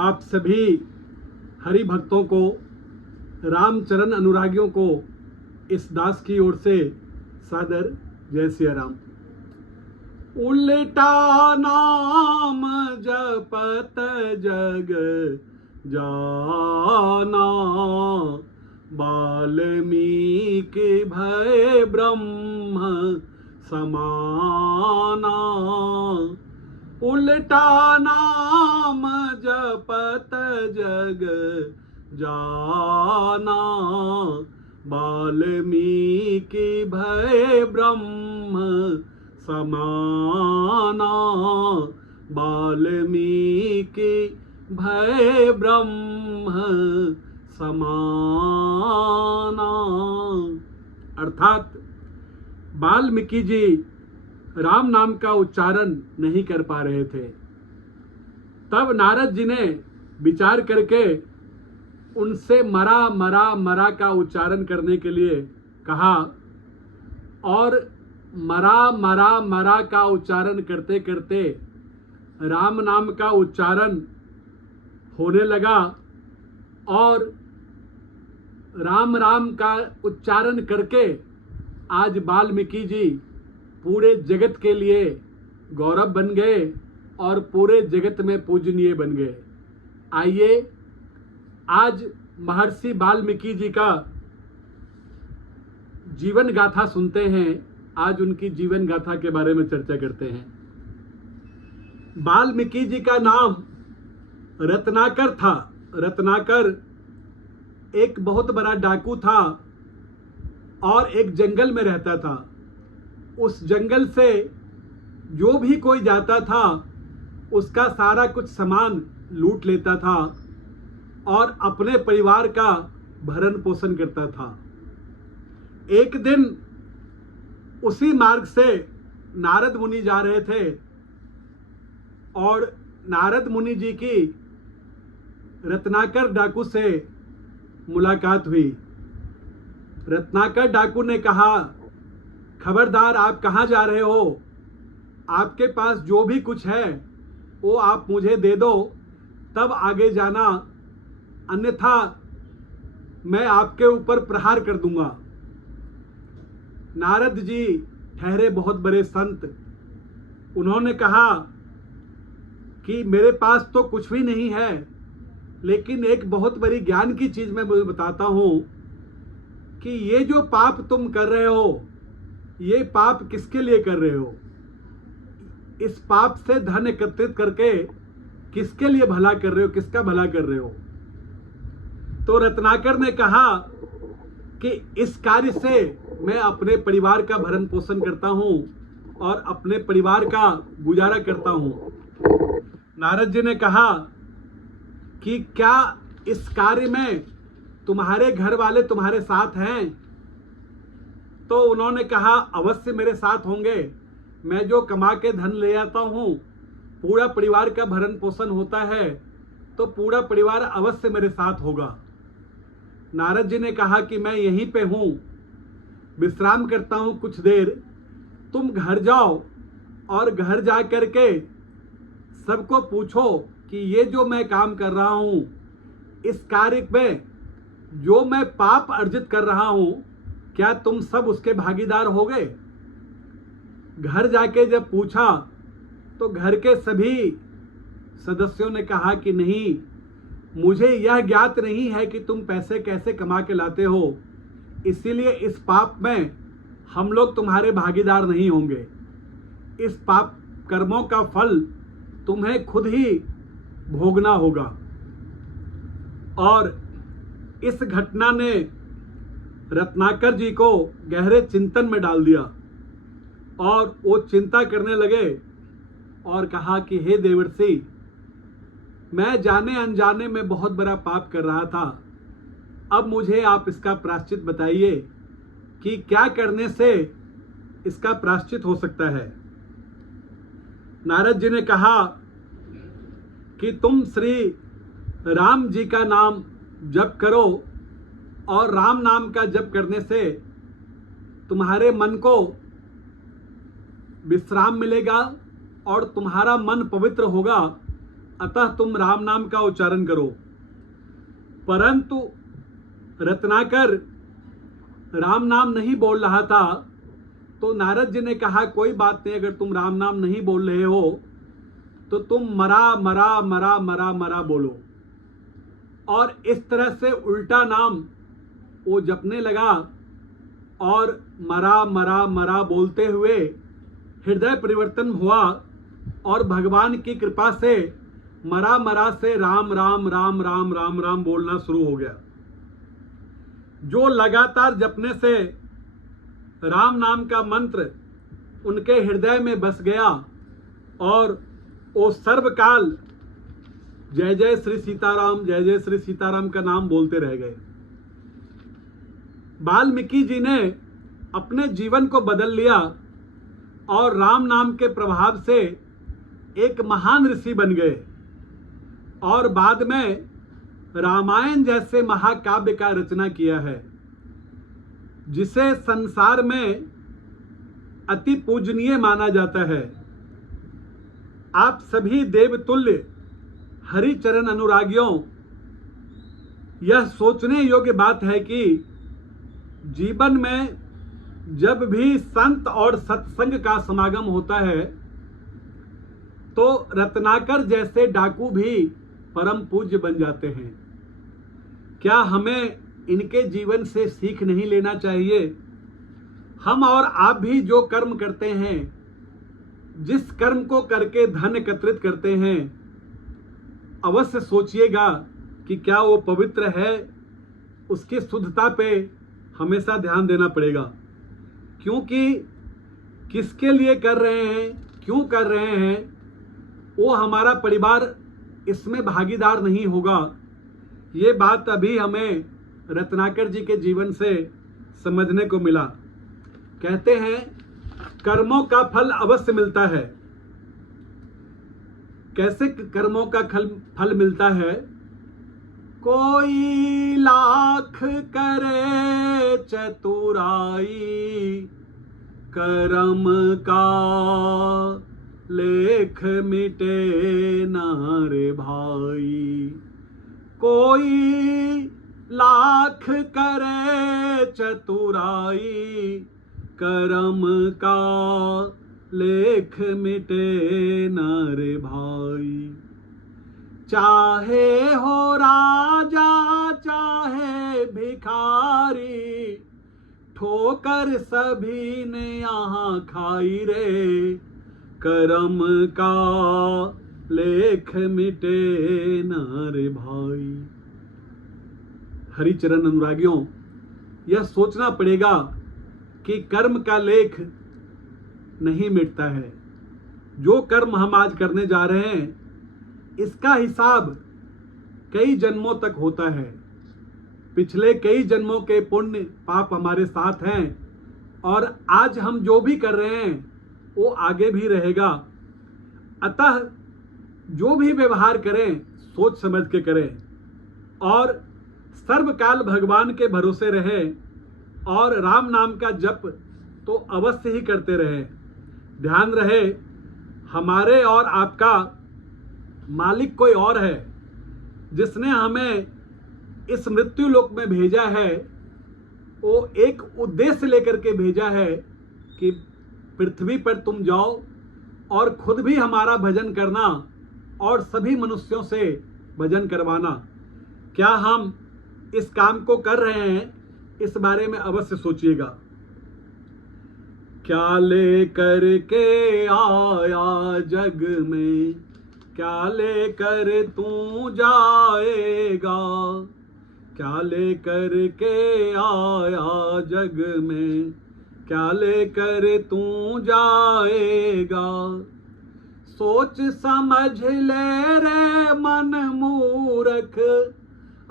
आप सभी हरि भक्तों को, रामचरण अनुरागियों को इस दास की ओर से सादर जय सिया राम। उल्टा नाम जपत जग जाना, वाल्मीकि भय ब्रह्म समाना। उल्टा नाम जपत जग जाना, वाल्मीकि भय ब्रह्म समाना। वाल्मीकि भय ब्रह्म समाना। अर्थात वाल्मीकि जी राम नाम का उच्चारण नहीं कर पा रहे थे। तब नारद जी ने विचार करके उनसे मरा मरा मरा का उच्चारण करने के लिए कहा, और मरा मरा मरा का उच्चारण करते करते राम नाम का उच्चारण होने लगा, और राम राम का उच्चारण करके आज वाल्मीकि जी पूरे जगत के लिए गौरव बन गए और पूरे जगत में पूजनीय बन गए। आइए आज महर्षि वाल्मीकि जी का जीवन गाथा सुनते हैं। आज उनकी जीवन गाथा के बारे में चर्चा करते हैं। वाल्मीकि जी का नाम रत्नाकर था। रत्नाकर एक बहुत बड़ा डाकू था और एक जंगल में रहता था। उस जंगल से जो भी कोई जाता था उसका सारा कुछ सामान लूट लेता था और अपने परिवार का भरण पोषण करता था। एक दिन उसी मार्ग से नारद मुनि जा रहे थे और नारद मुनि जी की रत्नाकर डाकू से मुलाकात हुई। रत्नाकर डाकू ने कहा, खबरदार, आप कहाँ जा रहे हो? आपके पास जो भी कुछ है वो आप मुझे दे दो, तब आगे जाना, अन्यथा मैं आपके ऊपर प्रहार कर दूंगा। नारद जी ठहरे बहुत बड़े संत। उन्होंने कहा कि मेरे पास तो कुछ भी नहीं है, लेकिन एक बहुत बड़ी ज्ञान की चीज मैं बताता हूं कि ये जो पाप तुम कर रहे हो, ये पाप किसके लिए कर रहे हो? इस पाप से धन एकत्रित करके किसके लिए भला कर रहे हो? किसका भला कर रहे हो? तो रत्नाकर ने कहा कि इस कार्य से मैं अपने परिवार का भरण पोषण करता हूं और अपने परिवार का गुजारा करता हूं। नारद जी ने कहा कि क्या इस कार्य में तुम्हारे घर वाले तुम्हारे साथ हैं? तो उन्होंने कहा, अवश्य मेरे साथ होंगे। मैं जो कमा के धन ले आता हूं, पूरा परिवार का भरण पोषण होता है, तो पूरा परिवार अवश्य मेरे साथ होगा। नारद जी ने कहा कि मैं यहीं पे हूं, विश्राम करता हूं कुछ देर, तुम घर जाओ और घर जा करके सबको पूछो कि ये जो मैं काम कर रहा हूं, इस कार्य में जो मैं पाप अर्जित कर रहा हूं, क्या तुम सब उसके भागीदार हो गए? घर जाके जब पूछा तो घर के सभी सदस्यों ने कहा कि नहीं, मुझे यह ज्ञात नहीं है कि तुम पैसे कैसे कमा के लाते हो, इसीलिए इस पाप में हम लोग तुम्हारे भागीदार नहीं होंगे। इस पाप कर्मों का फल तुम्हें खुद ही भोगना होगा। और इस घटना ने रत्नाकर जी को गहरे चिंतन में डाल दिया और वो चिंता करने लगे और कहा कि हे देवर्षि, मैं जाने अनजाने में बहुत बड़ा पाप कर रहा था। अब मुझे आप इसका प्रायश्चित बताइए कि क्या करने से इसका प्रायश्चित हो सकता है। नारद जी ने कहा कि तुम श्री राम जी का नाम जप करो, और राम नाम का जप करने से तुम्हारे मन को विश्राम मिलेगा और तुम्हारा मन पवित्र होगा अतः तुम राम नाम का उच्चारण करो। परंतु रत्नाकर राम नाम नहीं बोल रहा था, तो नारद जी ने कहा कोई बात नहीं, अगर तुम राम नाम नहीं बोल रहे हो तो तुम मरा मरा मरा मरा मरा बोलो। और इस तरह से उल्टा नाम वो जपने लगा और मरा मरा मरा बोलते हुए हृदय परिवर्तन हुआ और भगवान की कृपा से मरा मरा से राम राम राम राम राम राम बोलना शुरू हो गया। जो लगातार जपने से राम नाम का मंत्र उनके हृदय में बस गया और वो सर्वकाल जय जय श्री सीताराम जय जय श्री सीताराम का नाम बोलते रह गए। वाल्मीकि जी ने अपने जीवन को बदल लिया और राम नाम के प्रभाव से एक महान ऋषि बन गए और बाद में रामायण जैसे महाकाव्य का रचना किया है, जिसे संसार में अति पूजनीय माना जाता है। आप सभी देवतुल्य हरिचरण अनुरागियों, यह सोचने योग्य बात है कि जीवन में जब भी संत और सत्संग का समागम होता है तो रत्नाकर जैसे डाकू भी परम पूज्य बन जाते हैं। क्या हमें इनके जीवन से सीख नहीं लेना चाहिए? हम और आप भी जो कर्म करते हैं, जिस कर्म को करके धन एकत्रित करते हैं, अवश्य सोचिएगा कि क्या वो पवित्र है। उसकी शुद्धता पे हमेशा ध्यान देना पड़ेगा, क्योंकि किसके लिए कर रहे हैं, क्यों कर रहे हैं, वो हमारा परिवार इसमें भागीदार नहीं होगा। ये बात अभी हमें रत्नाकर जी के जीवन से समझने को मिला। कहते हैं कर्मों का फल अवश्य मिलता है। कैसे कर्मों का फल मिलता है? कोई लाख करे चतुराई, कर्म का लेख मिटे ना रे भाई। कोई लाख करे चतुराई, कर्म का लेख मिटे ना रे भाई। चाहे हो राजा चाहे भिखारी, ठोकर सभी ने यहाँ खाई रे, कर्म का लेख मिटे ना रे भाई। हरिचरण अनुरागियों, यह सोचना पड़ेगा कि कर्म का लेख नहीं मिटता है। जो कर्म हम आज करने जा रहे हैं, इसका हिसाब कई जन्मों तक होता है। पिछले कई जन्मों के पुण्य पाप हमारे साथ हैं और आज हम जो भी कर रहे हैं वो आगे भी रहेगा। अतः जो भी व्यवहार करें सोच समझ के करें और सर्वकाल भगवान के भरोसे रहें और राम नाम का जप तो अवश्य ही करते रहें। ध्यान रहे, हमारे और आपका मालिक कोई और है, जिसने हमें इस मृत्यु लोक में भेजा है। वो एक उद्देश्य लेकर के भेजा है कि पृथ्वी पर तुम जाओ और खुद भी हमारा भजन करना और सभी मनुष्यों से भजन करवाना। क्या हम इस काम को कर रहे हैं? इस बारे में अवश्य सोचिएगा। क्या ले करके आया जग में, क्या ले कर तू जाएगा, क्या ले करके आया जग में, क्या ले कर तू जाएगा। सोच समझ ले रे मन मूर्ख,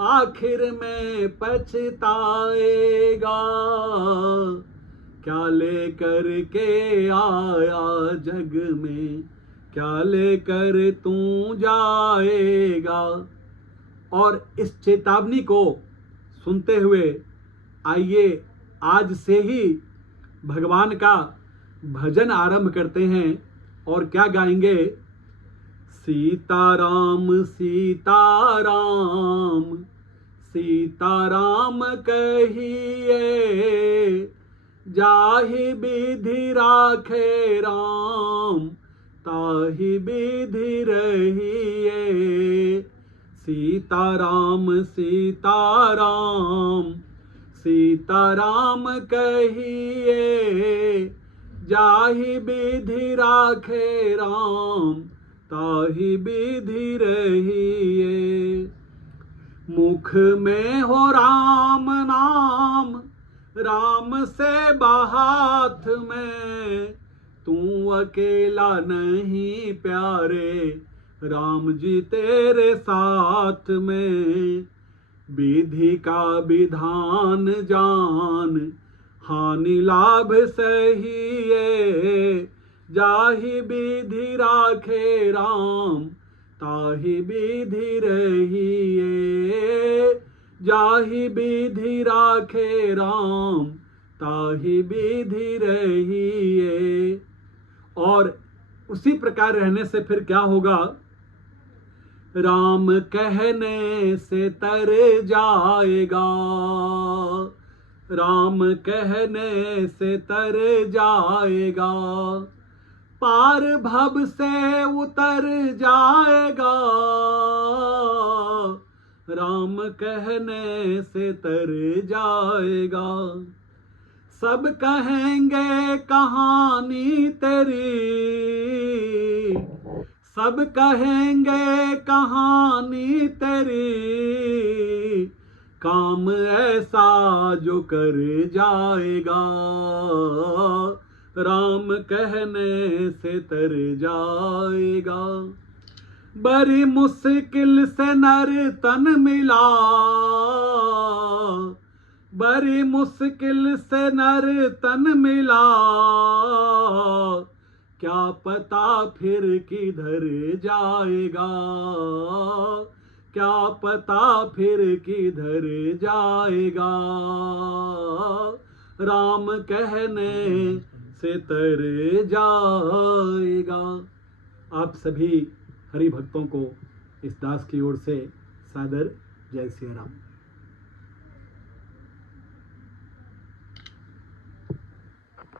आखिर में पछताएगा। क्या ले करके आया जग में, क्या ले कर तू जाएगा। और इस चेतावनी को सुनते हुए आइए आज से ही भगवान का भजन आरंभ करते हैं। और क्या गाएंगे? सीताराम सीताराम सीताराम कहिए, जाहि विधि राखे राम, ताहि विधि रहिए। सीताराम सीताराम सीताराम कहिए, जाहि विधि राखे राम, ताहि विधि रहिए। मुख में हो राम नाम, राम से बाहाथ में, तू अकेला नहीं प्यारे, राम जी तेरे साथ में। विधि का विधान जान, हानि लाभ सहिए, जाहि विधि राखे राम, ताहि विधि रहिए। जाहि विधि राखे राम, ताहि विधि रहिए। और उसी प्रकार रहने से फिर क्या होगा? राम कहने से तर जाएगा, राम कहने से तर जाएगा, पार भव से उतर जाएगा। राम कहने से तर जाएगा। सब कहेंगे कहानी तेरी, सब कहेंगे कहानी तेरी, काम ऐसा जो कर जाएगा। राम कहने से तर जाएगा। बड़ी मुश्किल से नर तन मिला, बड़ी मुश्किल से नर तन मिला, क्या पता फिर किधर जाएगा, क्या पता फिर किधर जाएगा। राम कहने से तर जाएगा। आप सभी हरि भक्तों को इस दास की ओर से सादर जय श्री राम।